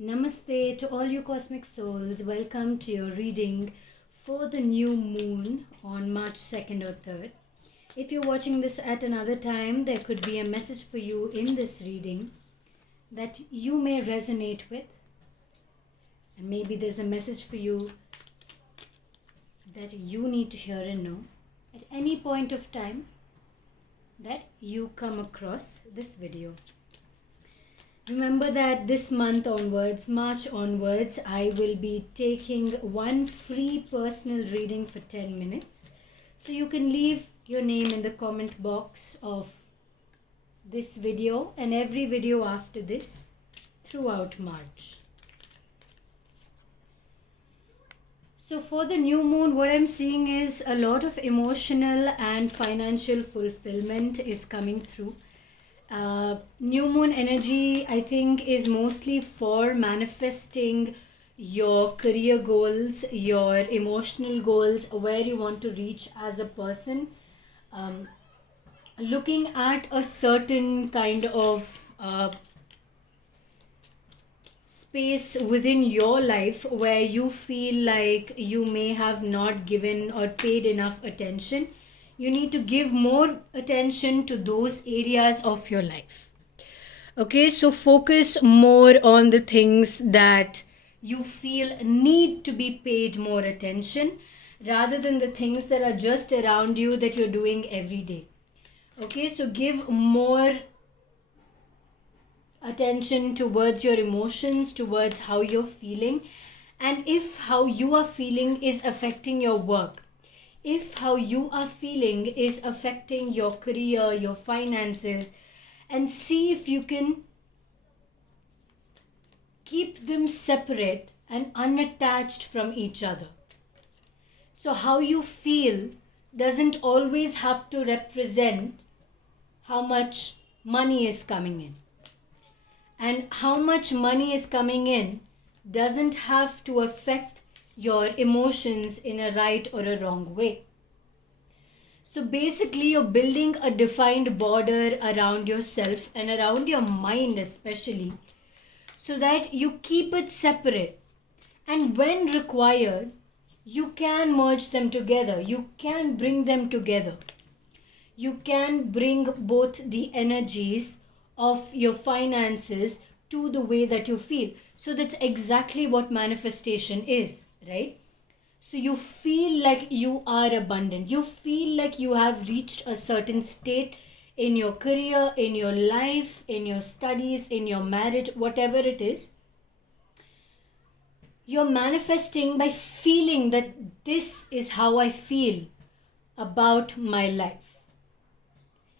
Namaste to all you cosmic souls. Welcome to your reading for the new moon on March 2nd or 3rd. If you're watching this at another time, there could be a message for you in this reading that you may resonate with. And maybe there's a message for you that you need to hear and know at any point of time that you come across this video. Remember that this month onwards, March onwards, I will be taking one free personal reading for 10 minutes. So you can leave your name in the comment box of this video and every video after this throughout March. So for the new moon, what I'm seeing is a lot of emotional and financial fulfillment is coming through. New moon energy, I think, is mostly for manifesting your career goals, your emotional goals, where you want to reach as a person. Looking at a certain kind of space within your life where you feel like you may have not given or paid enough attention. You need to give more attention to those areas of your life. Okay, so focus more on the things that you feel need to be paid more attention rather than the things that are just around you that you're doing every day. Okay, so give more attention towards your emotions, towards how you're feeling, and if how you are feeling is affecting your work, if how you are feeling is affecting your career, your finances, and see if you can keep them separate and unattached from each other. So how you feel doesn't always have to represent how much money is coming in. And how much money is coming in doesn't have to affect your emotions in a right or a wrong way. So basically, you're building a defined border around yourself and around your mind especially, so that you keep it separate. And when required, you can merge them together. You can bring them together. You can bring both the energies of your finances to the way that you feel. So that's exactly what manifestation is, right? So you feel like you are abundant. You feel like you have reached a certain state in your career, in your life, in your studies, in your marriage, whatever it is. You're manifesting by feeling that this is how I feel about my life.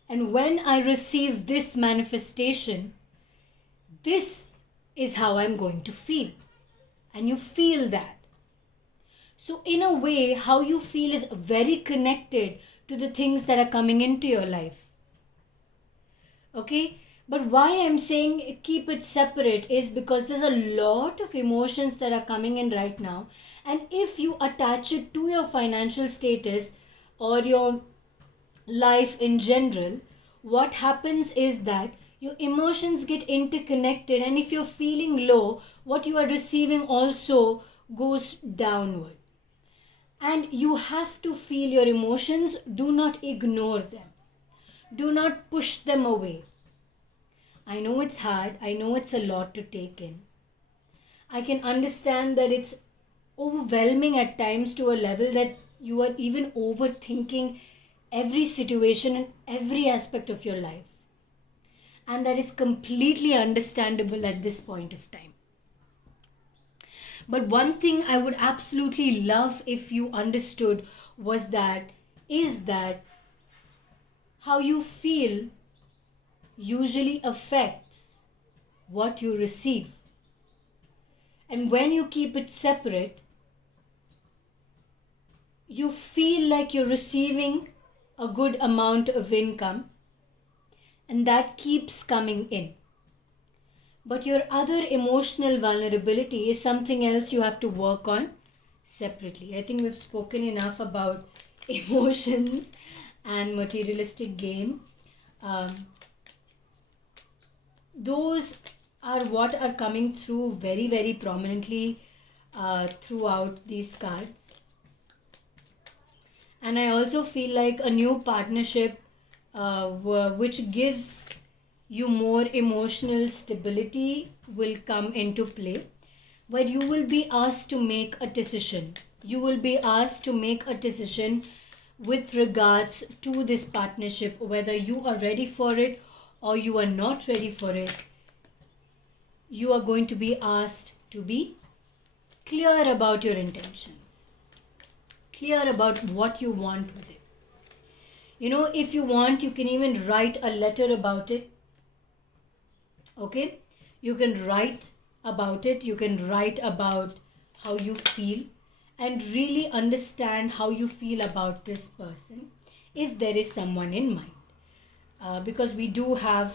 And when I receive this manifestation, this is how I'm going to feel. And you feel that. So in a way, how you feel is very connected to the things that are coming into your life. Okay? But why I'm saying keep it separate is because there's a lot of emotions that are coming in right now. And if you attach it to your financial status or your life in general, what happens is that your emotions get interconnected, and if you're feeling low, what you are receiving also goes downward. And you have to feel your emotions. Do not ignore them. Do not push them away. I know it's hard. I know it's a lot to take in. I can understand that it's overwhelming at times to a level that you are even overthinking every situation and every aspect of your life. And that is completely understandable at this point of time. But one thing I would absolutely love if you understood is that how you feel usually affects what you receive. And when you keep it separate, you feel like you're receiving a good amount of income, and that keeps coming in. But your other emotional vulnerability is something else you have to work on separately. I think we've spoken enough about emotions and materialistic gain. Those are what are coming through very, very prominently throughout these cards. And I also feel like a new partnership which gives you more emotional stability will come into play, where you will be asked to make a decision. You will be asked to make a decision with regards to this partnership, whether you are ready for it or you are not ready for it. You are going to be asked to be clear about your intentions, clear about what you want with it. You know, if you want, you can even write a letter about it. Okay? You can write about it. You can write about how you feel and really understand how you feel about this person if there is someone in mind. Because we do have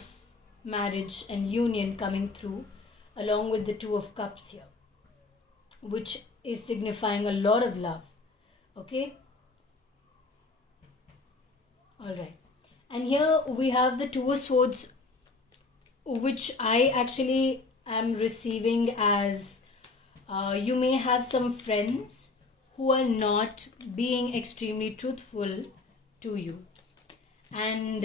marriage and union coming through along with the Two of Cups here, which is signifying a lot of love. Okay? Alright. And here we have the Two of Swords, which I actually am receiving as you may have some friends who are not being extremely truthful to you. And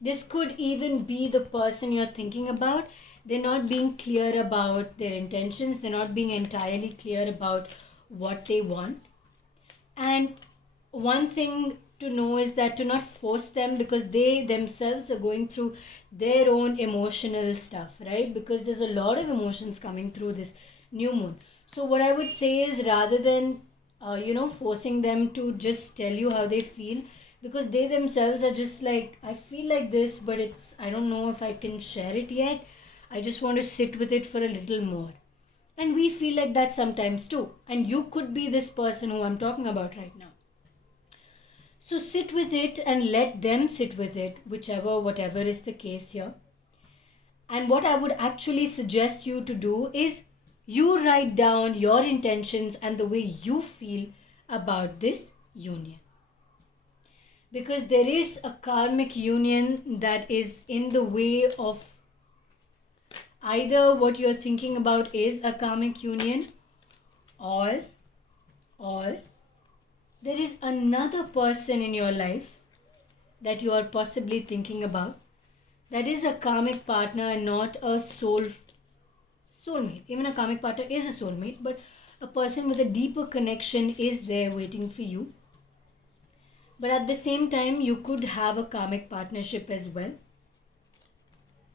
this could even be the person you're thinking about. They're not being clear about their intentions. They're not being entirely clear about what they want. And one thing to know is that to not force them, because they themselves are going through their own emotional stuff, right? Because there's a lot of emotions coming through this new moon. So what I would say is, rather than forcing them to just tell you how they feel, because they themselves are just like, I feel like this, but I don't know if I can share it yet. I just want to sit with it for a little more. And we feel like that sometimes too. And you could be this person who I'm talking about right now. So sit with it and let them sit with it, whatever is the case here. And what I would actually suggest you to do is you write down your intentions and the way you feel about this union. Because there is a karmic union that is in the way of either what you're thinking about is a karmic union, or there is another person in your life that you are possibly thinking about that is a karmic partner and not a soulmate. Even a karmic partner is a soulmate, but a person with a deeper connection is there waiting for you. But at the same time, you could have a karmic partnership as well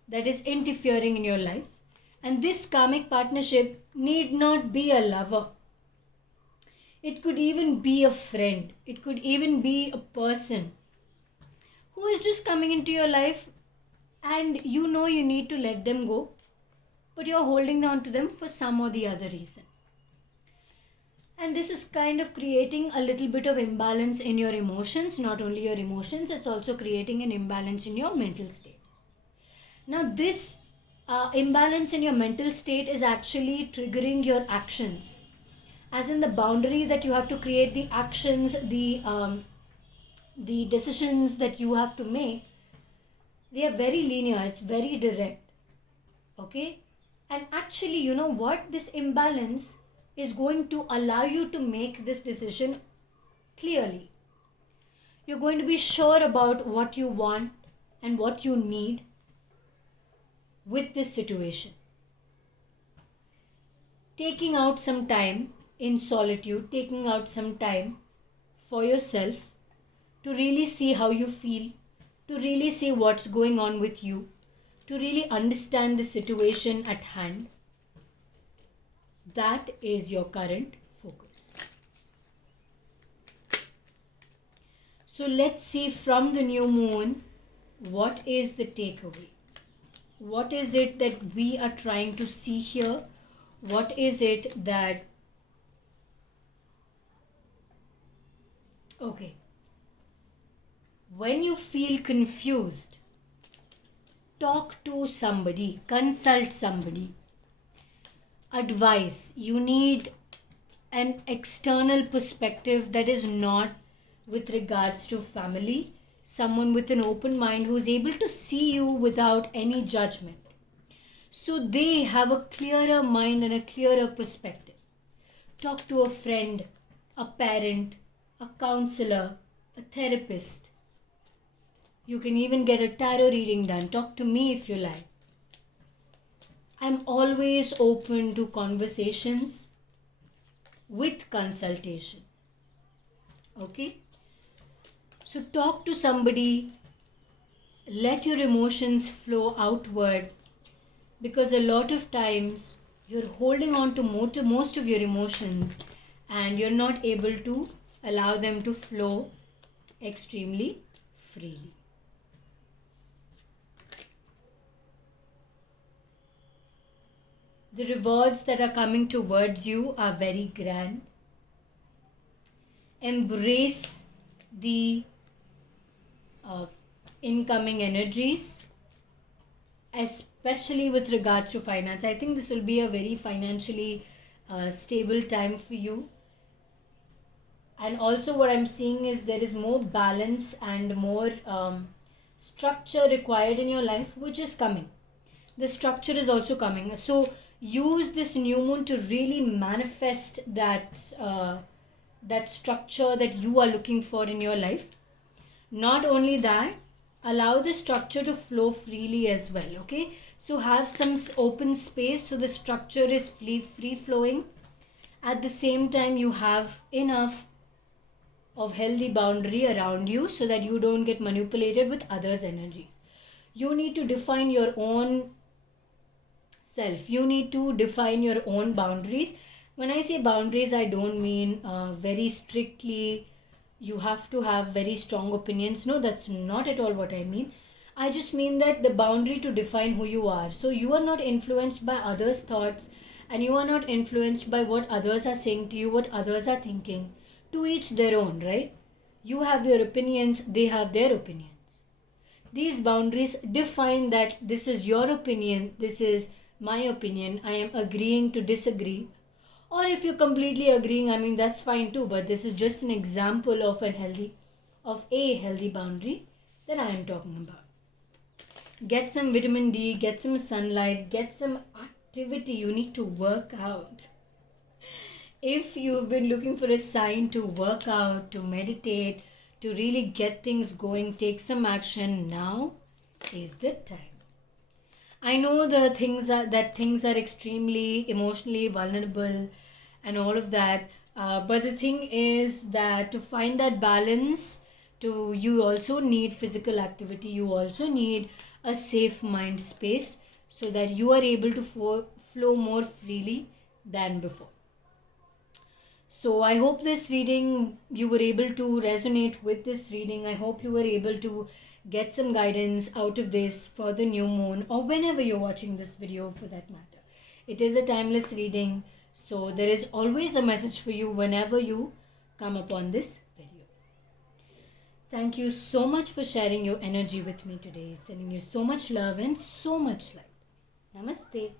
that is interfering in your life. And this karmic partnership need not be a lover. It could even be a friend. It could even be a person who is just coming into your life and you know you need to let them go, but you're holding on to them for some or the other reason. And this is kind of creating a little bit of imbalance in your emotions. Not only your emotions, it's also creating an imbalance in your mental state. Now this imbalance in your mental state is actually triggering your actions. As in the boundary that you have to create, the actions, the decisions that you have to make, they are very linear, it's very direct. Okay? And actually, you know what? This imbalance is going to allow you to make this decision clearly. You're going to be sure about what you want and what you need with this situation. Taking out some time in solitude, taking out some time for yourself to really see how you feel, to really see what's going on with you, to really understand the situation at hand. That is your current focus. So let's see from the new moon, what is the takeaway? What is it that we are trying to see here? What is it that... Okay. When you feel confused, talk to somebody, consult somebody. Advice. You need an external perspective that is not with regards to family. Someone with an open mind who is able to see you without any judgment. so they have a clearer mind and a clearer perspective. Talk to a friend, a parent, a counselor, a therapist. You can even get a tarot reading done. Talk to me if you like. I'm always open to conversations with consultation. Okay? So talk to somebody, let your emotions flow outward, because a lot of times you're holding on to most of your emotions and you're not able to allow them to flow extremely freely. The rewards that are coming towards you are very grand. Embrace the incoming energies, especially with regards to finance. I think this will be a very financially stable time for you. And also what I'm seeing is there is more balance and more structure required in your life, which is coming. The structure is also coming. So use this new moon to really manifest that structure that you are looking for in your life. Not only that, allow the structure to flow freely as well. Okay, so have some open space so the structure is free flowing. At the same time, you have enough of healthy boundary around you so that you don't get manipulated with others' energies. You need to define your own self. You need to define your own boundaries. When I say boundaries, I don't mean very strictly you have to have very strong opinions. No, that's not at all what I mean. I just mean that the boundary to define who you are. So you are not influenced by others' thoughts and you are not influenced by what others are saying to you, what others are thinking. To each their own, right? You have your opinions, they have their opinions. These boundaries define that this is your opinion, this is my opinion, I am agreeing to disagree. Or if you're completely agreeing, I mean, that's fine too, but this is just an example of a healthy boundary that I am talking about. Get some vitamin D, get some sunlight, get some activity. You need to work out. If you've been looking for a sign to work out, to meditate, to really get things going, take some action, now is the time. I know that things are extremely emotionally vulnerable and all of that, but the thing is that to find that balance, you also need physical activity, you also need a safe mind space so that you are able to flow more freely than before. So I hope this reading, you were able to resonate with this reading. I hope you were able to get some guidance out of this for the new moon or whenever you're watching this video for that matter. It is a timeless reading, so there is always a message for you whenever you come upon this video. Thank you so much for sharing your energy with me today. Sending you so much love and so much light. Namaste.